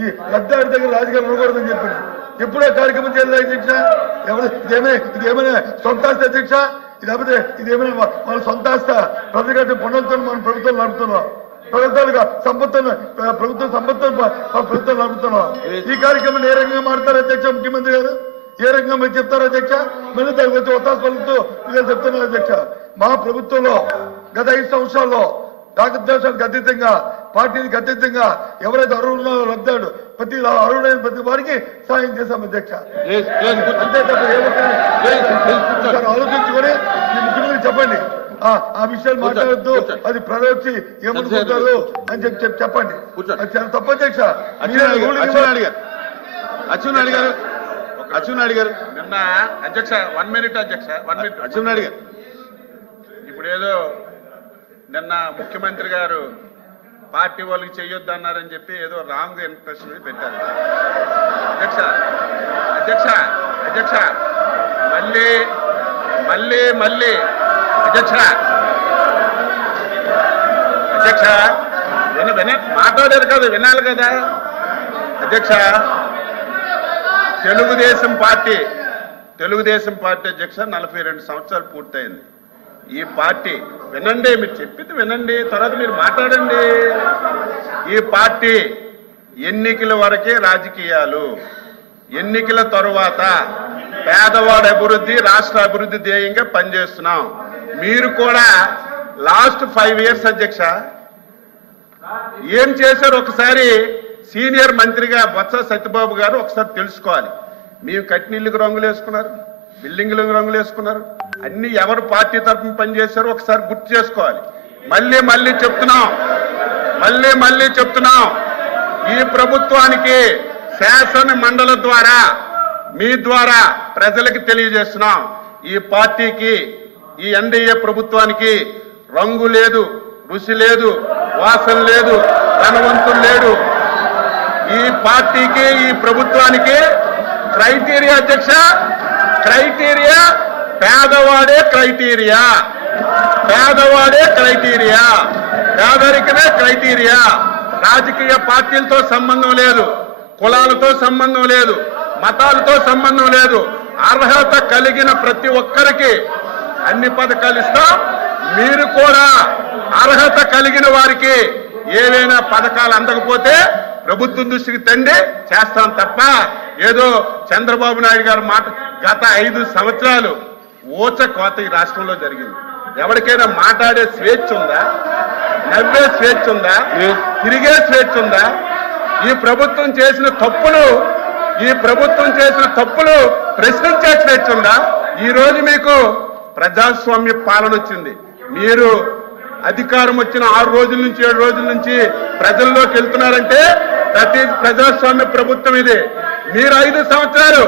ఈ లబ్ధాడి దగ్గర రాజకీయాలు ఉండకూడదని చెప్పాడు. ఎప్పుడో కార్యక్రమం చేయలేదు అధ్యక్ష ఎవరు? ఇదేమైనా ఇది ఏమైనా సొంత ఆస్తి అధ్యక్ష? ఇది అభితే వాళ్ళ సొంత ఆస్త పనులతో మనం ప్రభుత్వం నడుపుతున్నాం. ప్రభుత్వాలుగా సంపత్తులు ప్రభుత్వం సంపత్తులు ప్రభుత్వం నడుపుతున్నాం. ఈ కార్యక్రమం ఏ రకంగా మాడతారు అధ్యక్ష ముఖ్యమంత్రి గారు? ఏ రకంగా మీరు చెప్తారు అధ్యక్ష? మళ్ళీ దానికి వచ్చి ఒత్తాసు పలుకుతూ మీరు చెప్తున్నారు అధ్యక్ష. మా ప్రభుత్వంలో గత ఐదు సంవత్సరాల్లో రాగద్వేషాలకు అతీతంగా పార్టీకి అతీతంగా ఎవరైతే అర్హులున్నా లబ్ధాడు ప్రతి అర్హుడైన ప్రతి వారికి సాయం చేశాం అధ్యక్ష. అంతే తప్ప ఆలోచించుకొని ముఖ్యమంత్రి చెప్పండి. ఆ ఆ విషయాలు మాట్లాడద్దు. అది వచ్చి ఏమనుకుంటారు అని చెప్పి చెప్పి చెప్పండి. చాలా తప్పు అధ్యక్ష. మీరే అచ్చెన్నాయుడు గారు అచ్చెన్నాయుడు గారు. అచ్చెన్నాయుడు గారు. అచ్చెన్నాయుడు గారు. నిన్న అధ్యక్ష వన్ మినిట్ అధ్యక్ష వన్ మినిట్ అచ్చెన్నాయుడు గారు. ఇప్పుడు ఏదో నిన్న ముఖ్యమంత్రి గారు పార్టీ వాళ్ళకి చేయొద్దు అన్నారని చెప్పి ఏదో రాంగ్ ఇంప్రెషన్ పెట్టారు. అధ్యక్ష అధ్యక్ష అధ్యక్ష మళ్ళీ మళ్ళీ మళ్ళీ అధ్యక్ష అధ్యక్ష విన విన మాట్లాడారు కదా వినాలి కదా. అధ్యక్ష తెలుగుదేశం పార్టీ తెలుగుదేశం పార్టీ అధ్యక్ష నలభై రెండు సంవత్సరాలు పూర్తయింది. ఈ పార్టీ వినండి మీరు చెప్పింది వినండి తర్వాత మీరు మాట్లాడండి. ఈ పార్టీ ఎన్నికల వరకే రాజకీయాలు ఎన్నికల తరువాత పేదవాడి అభివృద్ధి రాష్ట్ర అభివృద్ధి ధ్యేయంగా పనిచేస్తున్నాం. మీరు కూడా లాస్ట్ ఫైవ్ ఇయర్స్ అధ్యక్ష ఏం చేశారు ఒకసారి సీనియర్ మంత్రిగా బొత్స సత్యబాబు గారు ఒకసారి తెలుసుకోవాలి. మీరు కట్టినీళ్ళకి రంగులు వేసుకున్నారు బిల్డింగ్లు రంగులు వేసుకున్నారు? అన్ని ఎవరు పార్టీ తరఫున పనిచేశారో ఒకసారి గుర్తు చేసుకోవాలి. మళ్ళీ మళ్ళీ చెప్తున్నాం. మళ్ళీ మళ్ళీ చెప్తున్నాం. ఈ ప్రభుత్వానికి శాసన మండల ద్వారా మీ ద్వారా ప్రజలకు తెలియజేస్తున్నాం. ఈ పార్టీకి ఈ ఎన్డీఏ ప్రభుత్వానికి రంగు లేదు రుచి లేదు వాసన లేదు ధనవంతులు లేడు ఈ పార్టీకి ఈ ప్రభుత్వానికి క్రైటీరియా అధ్యక్ష క్రైటీరియా? పేదవాడే క్రైటీరియా. పేదవాడే క్రైటీరియా. పేదరికమే క్రైటీరియా. రాజకీయ పార్టీలతో సంబంధం లేదు. కులాలతో సంబంధం లేదు. మతాలతో సంబంధం లేదు. అర్హత కలిగిన ప్రతి ఒక్కరికి అన్ని పథకాలు ఇస్తాం. మీరు కూడా అర్హత కలిగిన వారికి ఏవైనా పథకాలు అందకపోతే ప్రభుత్వం దృష్టికి తండి చేస్తాం తప్ప ఏదో చంద్రబాబు నాయుడు గారి మాట గత ఐదు సంవత్సరాలు ఊచ కోత ఈ రాష్ట్రంలో జరిగింది. ఎవరికైనా మాట్లాడే స్వేచ్ఛ ఉందా? నవ్వే స్వేచ్ఛ ఉందా? తిరిగే స్వేచ్ఛ ఉందా? ఈ ప్రభుత్వం చేసిన తప్పులు ఈ ప్రభుత్వం చేసిన తప్పులు ప్రశ్నించే స్వేచ్ఛ ఉందా? ఈ రోజు మీకు ప్రజాస్వామ్య పాలన వచ్చింది. మీరు అధికారం వచ్చిన ఆరు రోజుల నుంచి ఏడు రోజుల నుంచి ప్రజల్లోకి వెళ్తున్నారంటే ప్రతి ప్రజాస్వామ్య ప్రభుత్వం ఇది. మీరు ఐదు సంవత్సరాలు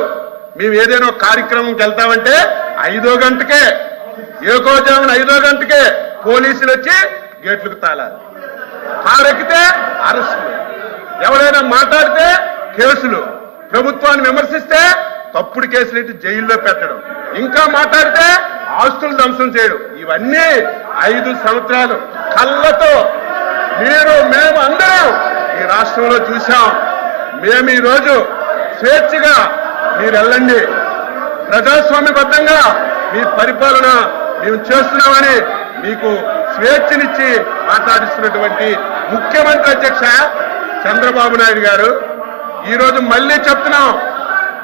మేము ఏదైనా కార్యక్రమంకి వెళ్తామంటే ఐదో గంటకే ఏకోజామున ఐదో గంటకే పోలీసులు వచ్చి గేట్లకు తాళాలి కారెక్కితే అరెస్టులు. ఎవరైనా మాట్లాడితే కేసులు. ప్రభుత్వాన్ని విమర్శిస్తే తప్పుడు కేసులు ఇటు జైల్లో పెట్టడం. ఇంకా మాట్లాడితే ఆస్తులు ధ్వంసం చేయడం. ఇవన్నీ ఐదు సంవత్సరాలు కళ్ళతో మీరు మేము అందరం ఈ రాష్ట్రంలో చూశాం. మేము ఈరోజు స్వేచ్ఛగా మీరు వెళ్ళండి. ప్రజాస్వామ్యబద్ధంగా మీ పరిపాలన మేము చేస్తున్నామని మీకు స్వేచ్ఛనిచ్చి మాట్లాడిస్తున్నటువంటి ముఖ్యమంత్రి అధ్యక్ష చంద్రబాబు నాయుడు గారు. ఈరోజు మళ్ళీ చెప్తున్నాం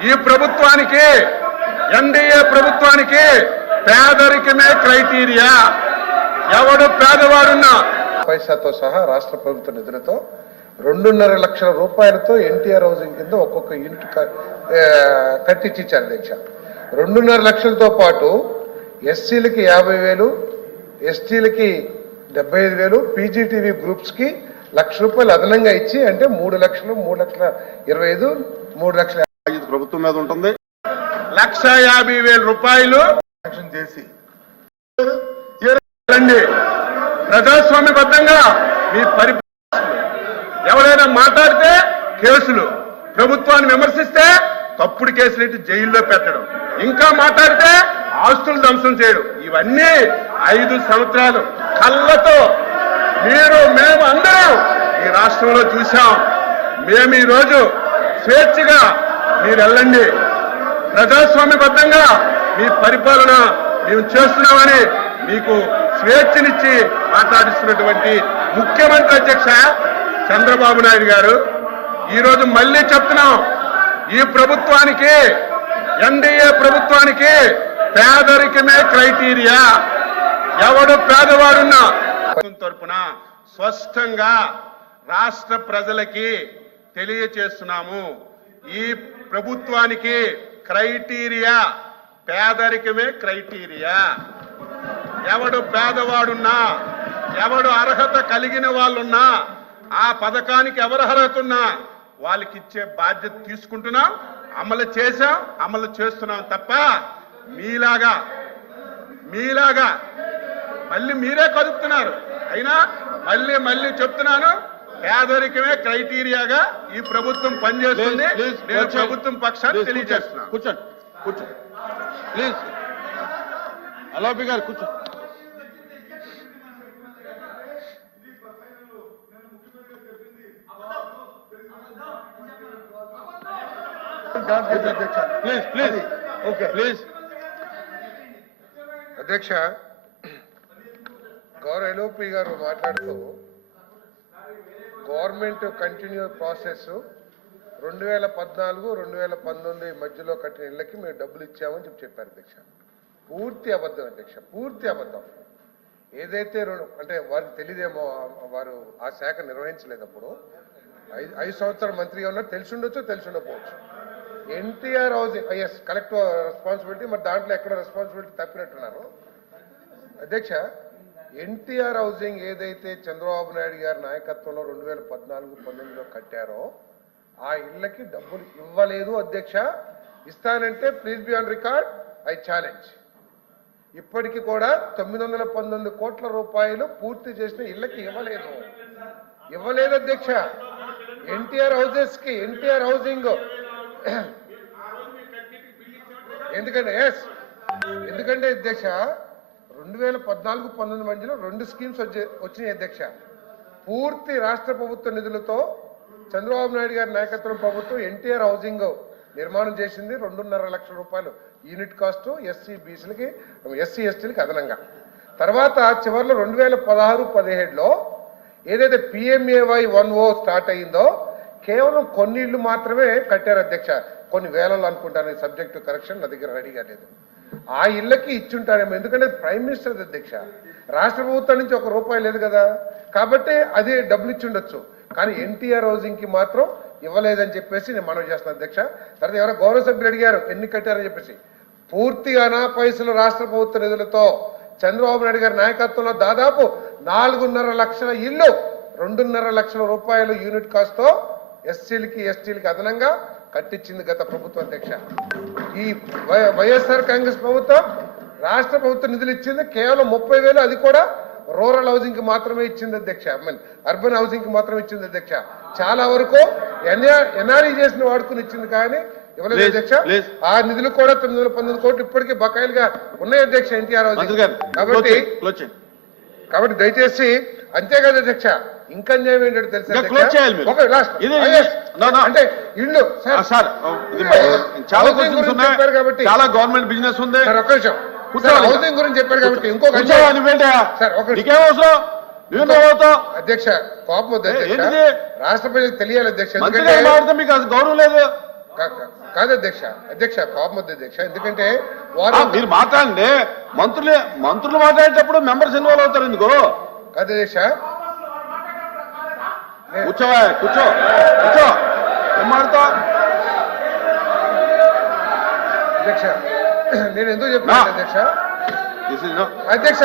ఈ ప్రభుత్వానికి ఎన్డీఏ ప్రభుత్వానికి పేదరికమే క్రైటీరియా. ఎవడు పేదవాడున్నా. పైసాతో సహా రాష్ట్ర ప్రభుత్వ నిధులతో రెండున్నర లక్షల రూపాయలతో ఎన్టీఆర్ హౌసింగ్ కింద ఒక్కొక్క యూనిట్ కట్టించి ఆ, అధ్యక్ష రెండున్నర లక్షలతో పాటు ఎస్సీలకి యాభై వేలు ఎస్టీలకి డెబ్బై ఐదు వేలు పీజీటీవీ గ్రూప్స్కి లక్ష రూపాయలు అదనంగా ఇచ్చి అంటే మూడు లక్షలు మూడు లక్షల ఇరవై ఐదు మూడు లక్షల ప్రభుత్వం మీద ఉంటుంది. లక్ష యాభై వేల రూపాయలు చేసి ప్రజాస్వామ్యబద్ధంగా మీ పరి ఎవరైనా మాట్లాడితే కేసులు ప్రభుత్వాన్ని విమర్శిస్తే తప్పుడు కేసులు ఎట్టి జైల్లో పెట్టడం. ఇంకా మాట్లాడితే ఆస్తులు ధ్వంసం చేయడం. ఇవన్నీ ఐదు సంవత్సరాలు కళ్ళతో మీరు మేము అందరం ఈ రాష్ట్రంలో చూశాం. మేము ఈరోజు స్వేచ్ఛగా మీరు వెళ్ళండి. ప్రజాస్వామ్యబద్ధంగా మీ పరిపాలన మేము చేస్తున్నామని మీకు స్వేచ్ఛనిచ్చి మాట్లాడిస్తున్నటువంటి ముఖ్యమంత్రి అధ్యక్ష చంద్రబాబు నాయుడు గారు ఈరోజు మళ్ళీ చెప్తున్నాం ఈ ప్రభుత్వానికి ఎన్డీఏ ప్రభుత్వానికి పేదరికమే క్రైటీరియా. ఎవడు పేదవాడున్నా తరపున స్పష్టంగా రాష్ట్ర ప్రజలకి తెలియచేస్తున్నాము ఈ ప్రభుత్వానికి క్రైటీరియా పేదరికమే క్రైటీరియా. ఎవడు పేదవాడున్నా ఎవడు అర్హత కలిగిన వాళ్ళున్నా ఆ పథకానికి ఎవరు అర్హత ఉన్నా వాళ్ళకి ఇచ్చే బాధ్యత తీసుకుంటున్నాం అమలు చేశాం అమలు చేస్తున్నాం తప్ప మీలాగా మీలాగా మళ్ళీ మీరే కదుపుతున్నారు. అయినా మళ్ళీ మళ్ళీ చెప్తున్నాను పేదరికమే క్రైటీరియాగా ఈ ప్రభుత్వం పనిచేస్తుంది. నేను కూర్చోండి. ప్రభుత్వం పక్షాన్ని తెలియజేస్తున్నాను. కూర్చోండి. కూర్చోండి. ప్లీజ్ అలాపి గారు కూర్చో ప్లీజ్ ప్లీజ్ ఓకే ప్లీజ్ అధ్యక్ష గౌరవ ఎల్ఓపి గారు మాట్లాడుతూ గవర్నమెంట్ కంటిన్యూ ప్రాసెస్ రెండు వేల పద్నాలుగు రెండు వేల పంతొమ్మిది మధ్యలో కట్టిన ఇళ్ళకి మేము డబ్బులు ఇచ్చామని చెప్పి చెప్పారు అధ్యక్ష. పూర్తి అబద్ధం అధ్యక్ష పూర్తి అబద్ధం. ఏదైతే రెండు అంటే వారికి తెలియదేమో వారు ఆ శాఖ నిర్వహించలేదప్పుడు ఐదు ఐదు సంవత్సరాల మంత్రిగా ఉన్నారు తెలిసి ఉండొచ్చు తెలిసి ఉండకపోవచ్చు. NTR housing yes collect responsibility మరి దాంట్లో ఎక్కడ రెస్పాన్సిబిలిటీ తప్పినట్టున్నారు? అధ్యక్ష ఎన్టీఆర్ హౌసింగ్ ఏదైతే చంద్రబాబు నాయుడు గారి నాయకత్వంలో రెండు వేల పద్నాలుగు పంతొమ్మిదిలో కట్టారో ఆ ఇళ్ళకి డబ్బులు ఇవ్వలేదు అధ్యక్ష. ఇస్తానంటే please be on record I challenge ఇప్పటికి కూడా తొమ్మిది వందల పంతొమ్మిది కోట్ల రూపాయలు పూర్తి చేసిన ఇళ్ళకి ఇవ్వలేదు. ఇవ్వలేదు అధ్యక్ష. ఎన్టీఆర్ హౌజెస్కి ఎన్టీఆర్ హౌసింగ్ ఎందుకంటే ఎస్ ఎందుకంటే అధ్యక్ష రెండు వేల పద్నాలుగు పంతొమ్మిది మధ్యలో రెండు స్కీమ్స్ వచ్చే వచ్చినాయి అధ్యక్ష. పూర్తి రాష్ట్ర ప్రభుత్వ నిధులతో చంద్రబాబు నాయుడు గారి నాయకత్వం ప్రభుత్వం ఎన్టీఆర్ హౌసింగ్ నిర్మాణం చేసింది. రెండున్నర లక్షల రూపాయలు యూనిట్ కాస్ట్ ఎస్సీ బీసీలకి ఎస్సీ ఎస్టీలకి అదనంగా. తర్వాత చివరిలో రెండు వేల పదహారు పదిహేడులో ఏదైతే పిఎంఏవై వన్ ఓ స్టార్ట్ అయిందో కేవలం కొన్ని ఇళ్ళు మాత్రమే కట్టారు అధ్యక్ష. కొన్ని వేలలో అనుకుంటాను సబ్జెక్టు కరెక్షన్ నా దగ్గర రెడీగా లేదు ఆ ఇళ్ళకి ఇచ్చుంటారేమో ఎందుకంటే ప్రైమ్ మినిస్టర్ అధ్యక్ష. రాష్ట్ర ప్రభుత్వం నుంచి ఒక రూపాయి లేదు కదా. కాబట్టి అది డబ్బులు ఇచ్చి ఉండొచ్చు. కానీ ఎన్టీఆర్ హౌసింగ్కి మాత్రం ఇవ్వలేదని చెప్పేసి నేను మనవి చేస్తున్నాను అధ్యక్ష. తర్వాత ఎవరో గౌరవ సభ్యులు అడిగారు ఎన్ని కట్టారని చెప్పేసి. పూర్తిగా నా పైసలు రాష్ట్ర ప్రభుత్వ నిధులతో చంద్రబాబు నాయుడు గారి నాయకత్వంలో దాదాపు నాలుగున్నర లక్షల ఇల్లు రెండున్నర లక్షల రూపాయలు యూనిట్ కాస్ట్తో ఎస్సీలకి ఎస్టీలకి అదనంగా కట్టించింది గత ప్రభుత్వం అధ్యక్ష. ఈ వైఎస్ఆర్ కాంగ్రెస్ ప్రభుత్వం రాష్ట్ర ప్రభుత్వం నిధులు ఇచ్చింది. కేవలం ముప్పై వేలు అది కూడా రూరల్ హౌసింగ్కి మాత్రమే ఇచ్చింది అధ్యక్ష. mean, అర్బన్ హౌసింగ్కి మాత్రమే ఇచ్చింది అధ్యక్ష. చాలా వరకు ఎన్ఆర్ఈ చేసిన వాడుకుని ఇచ్చింది కానీ ఇవ్వలేదు అధ్యక్ష. ఆ నిధులు కూడా తొమ్మిది వందల పంతొమ్మిది కోట్లు ఇప్పటికీ బకాయిలుగా ఉన్నాయి అధ్యక్ష ఎన్టీఆర్ కాబట్టి కాబట్టి దయచేసి అంతేకాదు అధ్యక్ష. ఇంకా అన్యాయం ఏంటంటే తెలుసా close చేయాలి మీరు. ఒక లాస్ట్ ఇది-. అంటే ఇల్లు ఆ, సార్. సార్ ఇది చాలా క్వశ్చన్స్ ఉన్నాయి. కాబట్టి. చాలా గవర్నమెంట్ బిజినెస్ ఉంది. సార్ ఒక్క నిమిషం. హౌసింగ్ గురించి చెప్పారు కాబట్టి ఇంకొక సార్, ఒక నిమిషం. నీకేం అవసరం? అధ్యక్ష కోపం? రాష్ట్ర ప్రజలకు తెలియాలి అధ్యక్ష. మీకు అది గౌరవం లేదు. కాదు అధ్యక్ష. అధ్యక్ష కోపం వద్దు అధ్యక్ష. ఎందుకంటే మీరు మాట్లాడండి. మంత్రులు మంత్రులు మాట్లాడేటప్పుడు మెంబర్స్ ఇన్వాల్వ్ అవుతారు ఎందుకు? కాదు అధ్యక్ష. కూర్చోవా కూర్చో కూర్చో. ఏం మాట్లాడతావు అధ్యక్ష నేను ఎందుకు చెప్తున్నాను నా. అధ్యక్ష? అధ్యక్ష